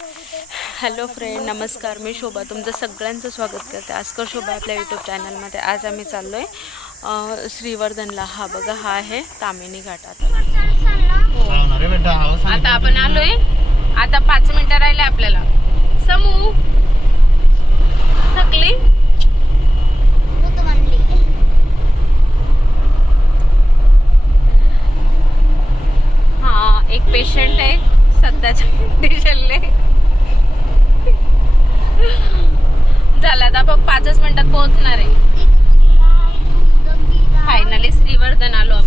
Hello friend, नमस्कार. मी शोभा तुमचं सगळ्यांचं स्वागत करते आजकर शोभा आपल्या यूट्यूब चॅनलमध्ये. आज आम्ही चाललो आहे श्रीवर्धनला. हा बघा, हा आहे तामिनी घाट. आता आपण आलोय. आता 5 मिनिटं राहिले आपल्याला. समू थकली? हा, एक पेशंट आहे सध्याच्या कंडिशनले. झाला आता आपण 5 मिनिटात पोहोचणार आहे.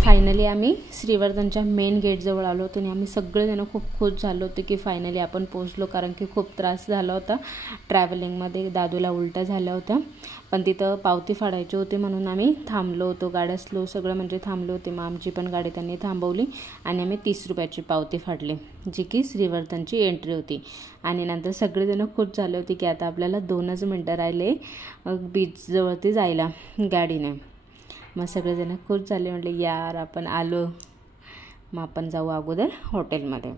फायनली आम्ही श्रीवर्धनच्या मेन गेट जवळ आलो होतो आणि आम्ही सगळेजण खूप खुश झालो होतो की फायनली आपण पोहोचलो. कारण की खूप त्रास झाला होता ट्रॅव्हलिंगमध्ये. दादूला उलट्या झाल्या होत्या, पण तिथं पावती फाडायची होती म्हणून आम्ही थांबलो होतो. गाड्या स्लो सगळं म्हणजे थांबले होते. मग आमची पण गाडी त्यांनी थांबवली आणि आम्ही 30 रुपयाची पावती फाडली, जी की श्रीवर्धनची एंट्री होती. आणि नंतर सगळेजण खुश झाले होते की आता आपल्याला 2च मिनटं राहिले बीचजवळती जायला गाडीने. मग सगळेजण खुश झाले, म्हटले यार आपण आलो. मग आपण जाऊ अगोदर हॉटेलमध्ये.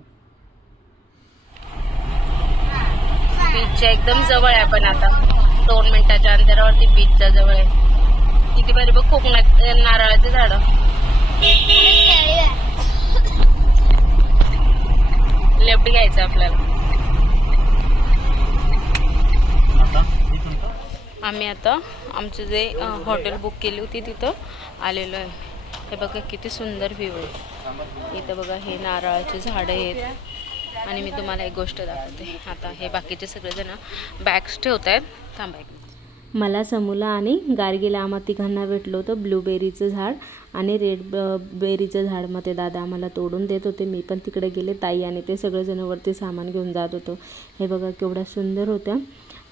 बीचच्या एकदम जवळ आहे आपण आता. 2 मिनिटाच्या अंतरावरती बीचच्या जवळ आहे. किती भारी बघ, कोकणात नारळाचे झाड. लेफ्ट घ्यायचं आपल्याला. आम्ही आता आमचं जे हॉटेल बुक केली होती तिथं आलेलो आहे. हे बघा किती सुंदर व्ह्यू आहे. इथं बघा हे नारळाचे झाडं आहेत. आणि मी तुम्हाला एक गोष्ट दाखवते. आता हे बाकीचे सगळेजण बॅग्स ठेवत आहेत. थांबा. मला समूला आणि गार्गीला आम्हा तिघांना भेटलं होतं ब्लूबेरीचं झाड आणि रेड बेरीचं झाड. मग ते दादा आम्हाला तोडून देत होते. मी पण तिकडे गेले. ताई आणि ते सगळेजण वरती सामान घेऊन जात होतो. हे बघा केवढ्या सुंदर होत्या.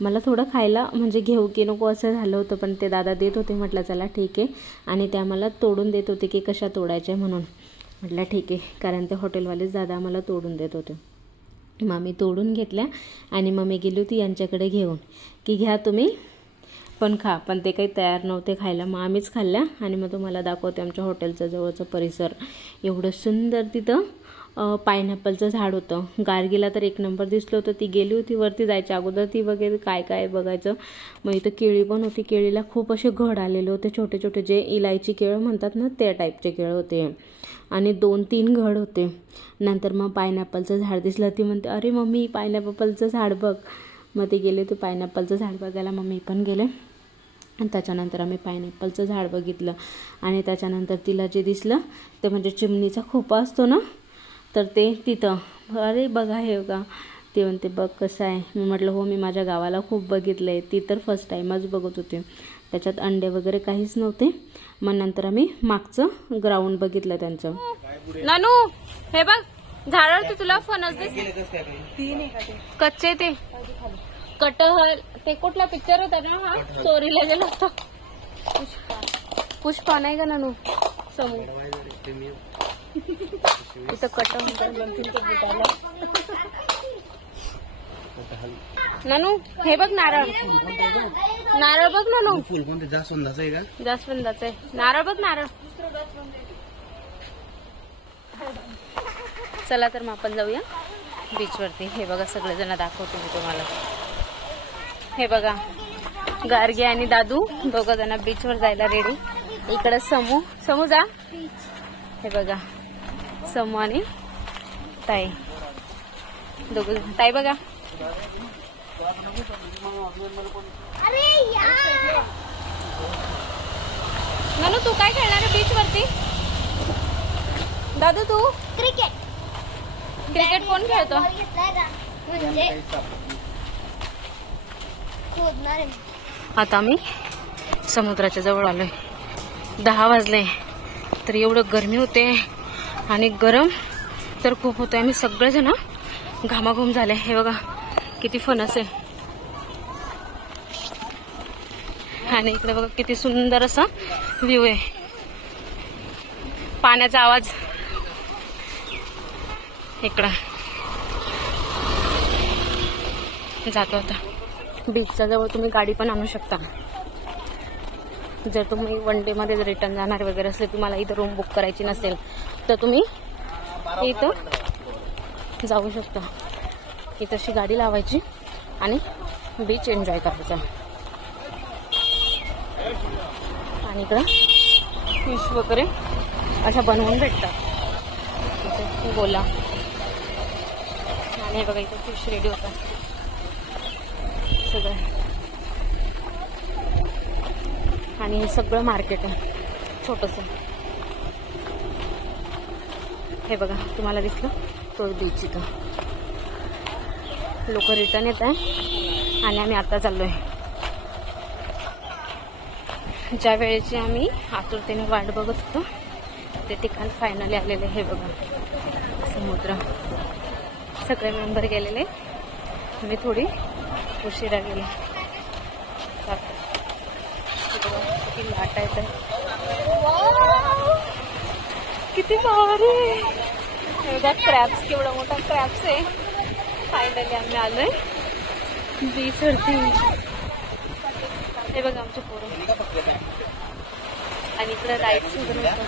मला थोडं खायला म्हणजे घेऊ की नको असं झालं होतं, पण ते दादा देत होते. म्हटलं चला ठीक आहे. आणि ते आम्हाला तोडून देत होते की कशा तोडायच्या म्हणून. म्हटलं ठीक आहे, कारण ते हॉटेलवालेच दादा आम्हाला तोडून देत होते. मग मी तोडून घेतल्या आणि मग मी गेली होती यांच्याकडे घेऊन की घ्या तुम्ही पण खा. पण ते काही तयार नव्हते खायला. मग आम्हीच खाल्ल्या. आणि मग तुम्हाला दाखवते आमच्या हॉटेलचं जवळचं परिसर. एवढं सुंदर तिथं पायनॅपलचं झाड होतं. गार्गीला तर 1 नंबर दिसलं होतं. ती गेली होती वरती जायच्या अगोदर. ती वगैरे काय काय बघायचं. मग इथं केळी पण होती. केळीला खूप असे घड आलेले होते, छोटे छोटे, जे इलायची केळं म्हणतात ना त्या टाईपचे केळं होते. आणि 2-3 घड होते. नंतर मग पायनॅपलचं झाड दिसलं. ती म्हणते अरे मम्मी पायनॅपलचं झाड बघ. मग ते गेले होते पायनॅपलचं झाड बघायला. मग मी पण गेले. आणि त्याच्यानंतर आम्ही पायनॅपलचं झाड बघितलं. आणि त्याच्यानंतर तिला जे दिसलं ते म्हणजे चिमणीचा खोपा असतो ना, तर ते तिथं. अरे बघा हे बघा. ते म्हणते बघ कसं आहे. मी म्हटलं हो, मी माझ्या गावाला खूप बघितलं आहे. ती तर फर्स्ट टाईमच बघत होते. त्याच्यात अंडे वगैरे काहीच नव्हते. मग नंतर आम्ही मागचं ग्राउंड बघितलं त्यांचं. नानू हे बघ झाडावरती तुला फणस कच्चे ते कटहल. ते कुठला पिक्चर होता ना हा, चोरीला गेला होता. पुष्पा नाही का नानू? समोर इथं कटहल. नानू हे बघ नारळ. नारळ बघ नानू. जास्वंदाचं आहे नारळ. बघ नारळ. चला तर मग आपण जाऊया बीचवरती. हे बघा सगळेजण दाखवते मी तुम्हाला. हे बघा गार्गी आणि दादू 2 जण बीचवर जायला रेडी. इकडे समू जा. हे बघा समू आणि ताई 2 जण. ताई बघा. नानू तू काय खेळणार आहे बीच वरती? दादू तू? क्रिकेट कोण खेळतो? आता आम्ही समुद्राच्या जवळ आलोय. 10 वाजले तर एवढं गरमी होते आणि गरम तर खूप होतं. आम्ही सगळेजण घामाघूम झाले. हे बघा किती फणस आहे. आणि इकडे बघा किती सुंदर असा व्ह्यू आहे. पाण्याचा आवाज इकडं जातो. आता बीचच्या जवळ तुम्ही गाडी पण आणू शकता. जर तुम्ही वन डे मध्ये रिटर्न जाणार वगैरे असले, तुम्हाला इथं रूम बुक करायची नसेल तर तुम्ही इथं जाऊ शकता. की तशी गाडी लावायची आणि बीच एन्जॉय करायचा. आणि इकडं फिश वगैरे अशा बनवून भेटतात. इथे गोला आणि बघा इथे फिश रेडी होतात सगळं. आणि हे सगळं मार्केट आहे छोटंसं. हे बघा तुम्हाला दिसलं तो बीच. इथं लोक रिटर्न येत आहे आणि आम्ही आता चाललोय. ज्या वेळेची आम्ही आतुरतेने वाट बघत होतो ते ठिकाण फायनली आलेले. हे बघा समुद्र. सगळे मेंबर गेलेले, मी थोडी उशिरा गेले. किती लाटा येत आहे, किती भारी. एवढा क्रॅब्स, केवढा मोठा क्रॅब्स आहे. फायनली आम्ही आलोय बीच वरती. हे बघा आमचे पोरं. आणि इकडे राईड्स वगैरे होतात.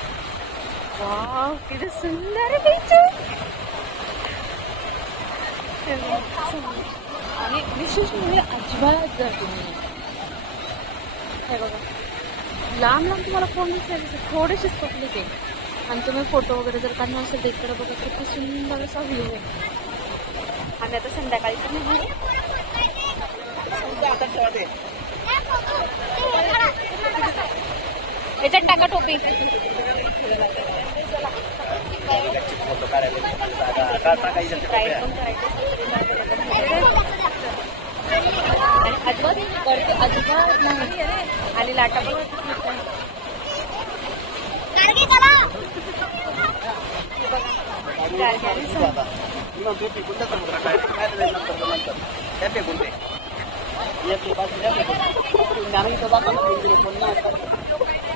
वाव किती सुंदर बीच. आणि विशेष म्हणजे अजिबात जातो. हे बघा लांब लांब तुम्हाला कोण दिसेल, थोडेसेच पकडले ते. आणि तुम्ही फोटो वगैरे जर काढणार असेल तर इकडे बघा किती सुंदर असा व्ह्यू आहे. आम्ही आता संध्याकाळी पण नाही. याच्यात टाका टोपी. अजिबात नाही. आणि लाटा पण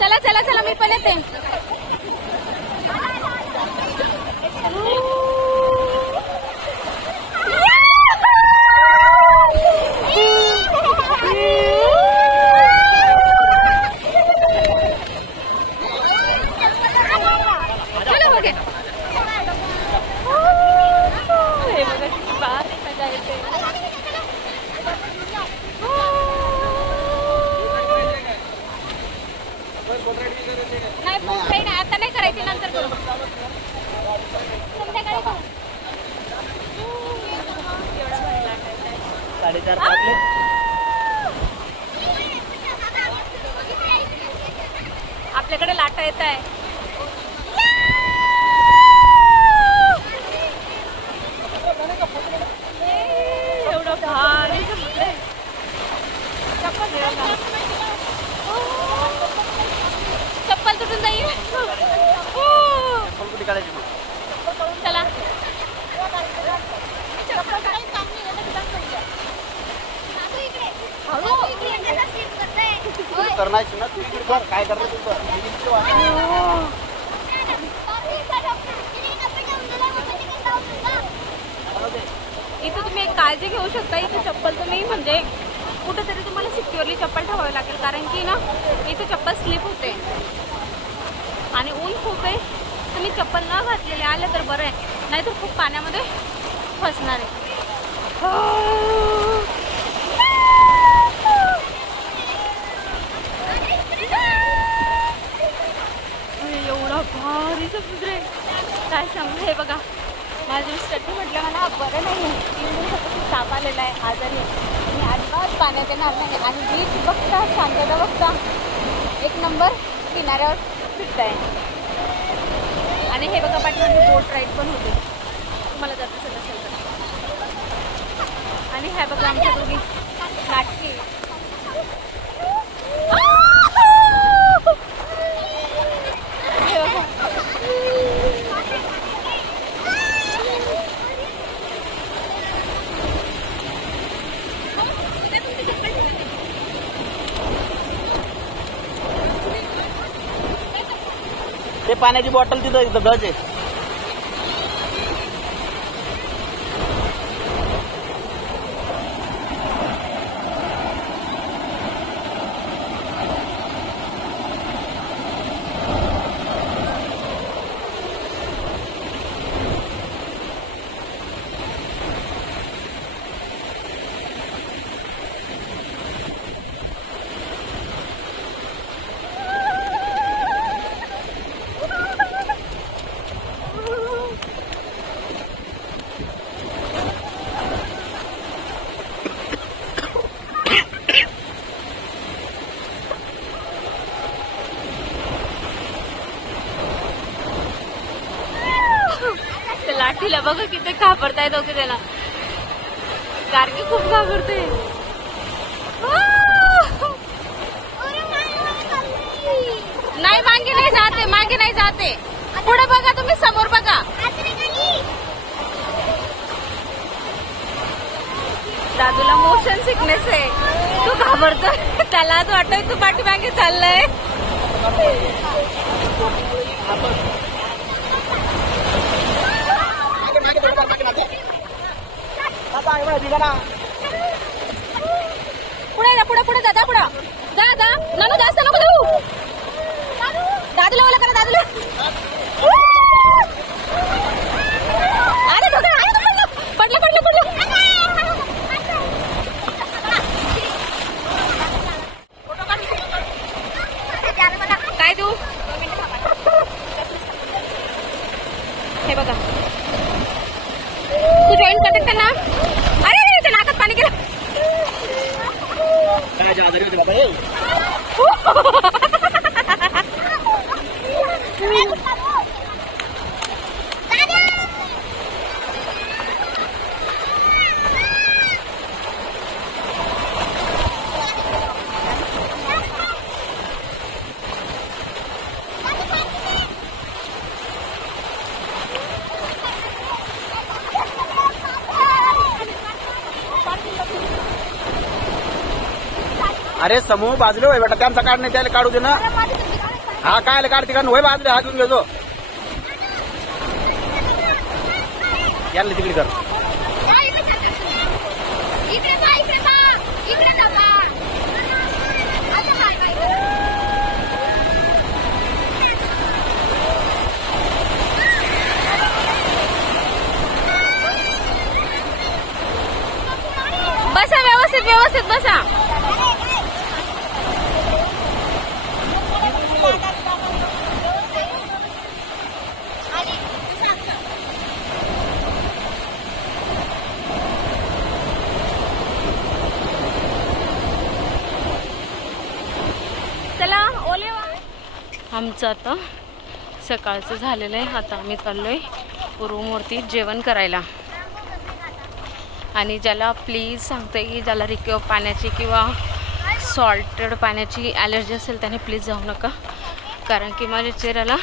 चला चला चला मी पण येते. नाही आता नाही करायची, नंतर करू. संध्याकाळी 4:30 आपल्याकडे लाटा येत आहे. एवढं भारी चप्पल तुटून जाईल. चला काय करतो इथे तुम्ही एक काळजी घेऊ शकता. इथे चप्पल तुम्ही म्हणजे कुठेतरी तुम्हाला सिक्युअरली चप्पल ठेवावी लागेल, कारण की ना इथे चप्पल स्लिप होते आणि ऊन खूप आहे. तुम्ही चप्पल न घातलेले आले तर बरं आहे, नाहीतर खूप पाण्यामध्ये फसणार आहे. एवढा भारी समुद्र आहे काय सांगू. हे बघा माझ्या मिस्टरने म्हटलं मला बरं नाही आहे, 3 दिवसापासून ताप आलेला आहे, आजारी आहे, मी अजिबात पाण्यात येणार नाही. आणि बीच बघता, शांतता बघता, एक नंबर किनाऱ्यावर फिरताय. आणि हे बघा पाठीमध्ये बोट राईड पण होते, तुम्हाला जर दिसत असेल तर. आणि हे बघा आमच्या दोघी नाटकी. हे बघा ते पाण्याची बॉटल तिथं इथं गज आहे. दादूला बघा किती घाबरताय दोघे त्याला. गार्गी खूप घाबरते. नाही मागे नाही जाते, मागे नाही जाते. पुढे बघा तुम्ही, समोर बघा. दादूला मोशन सिकनेस आहे, तू घाबरतोय. त्याला असं वाटतंय तू पाठीमागे चाललंय. पुढे जा, पुढे पुढे जा, पुढे जा जा. नानू जास्त नको जाऊ. दादूला बोला करा, दादूला. अरे बघा, पडलं पडलं पडलं. काय तू हे बघा, तू जॉईन करते ना. अरे ते नाकात पाणी गेलं. अरे समूह बाजले होय बेटा, त्यांचा काढ नाही त्याला काढू दे ना. हा काय काढते का होय बाजले, हा घेऊन घेतो. याला तिकडे कर. बसा व्यवस्थित, व्यवस्थित बसा. चला ओले. आमचं आता सकाळचं झालेलं आहे. आता आम्ही चाललोय रूमवरती जेवण करायला. आणि ज्याला प्लीज सांगते की ज्याला पाण्याची किंवा सॉल्टेड पाण्याची ॲलर्जी असेल त्याने प्लीज जाऊ नका, कारण की माझ्या चेहऱ्याला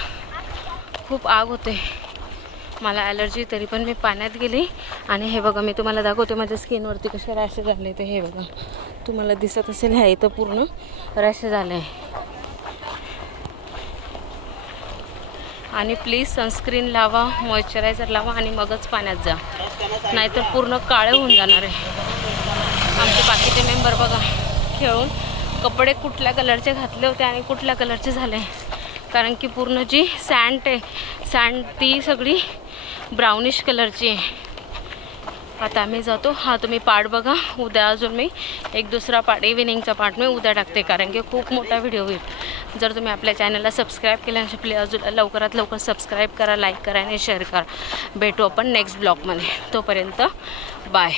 खूप आग होते. मला ॲलर्जी, तरी पण मी पाण्यात गेली. आणि हे बघा, मी तुम्हाला दाखवते माझ्या स्किनवरती कसे रॅशेस झाले. ते हे बघा, तुम्हाला दिसत असेल, ह्या इथं पूर्ण रॅशेस झाले. आणि प्लीज सनस्क्रीन लावा, मॉइश्चरायझर लावा आणि मगच पाण्यात जा, नाहीतर पूर्ण काळे होऊन जाणार आहे. आमचे बाकीचे मेंबर बघा खेळून कपडे कुठल्या कलरचे घातले होते आणि कुठल्या कलरचे झाले, कारण की पूर्ण जी सँड आहे, सँड ती सगळी ब्राउनिश कलरची आहे. आता आम्ही जातो. हा तुम्ही पार्ट बघा. उद्या अजून मी एक दुसरा पार्ट, इव्हिनिंगचा पार्ट मी उद्या टाकते, कारण की खूप मोठा व्हिडिओ होईल. जर तुम्ही आपल्या चॅनलला सबस्क्राईब केलं नसेल, प्लीज अजून लवकरात लवकर सबस्क्राईब करा, लाईक करा आणि शेअर करा. भेटू आपण नेक्स्ट ब्लॉगमध्ये. तोपर्यंत बाय.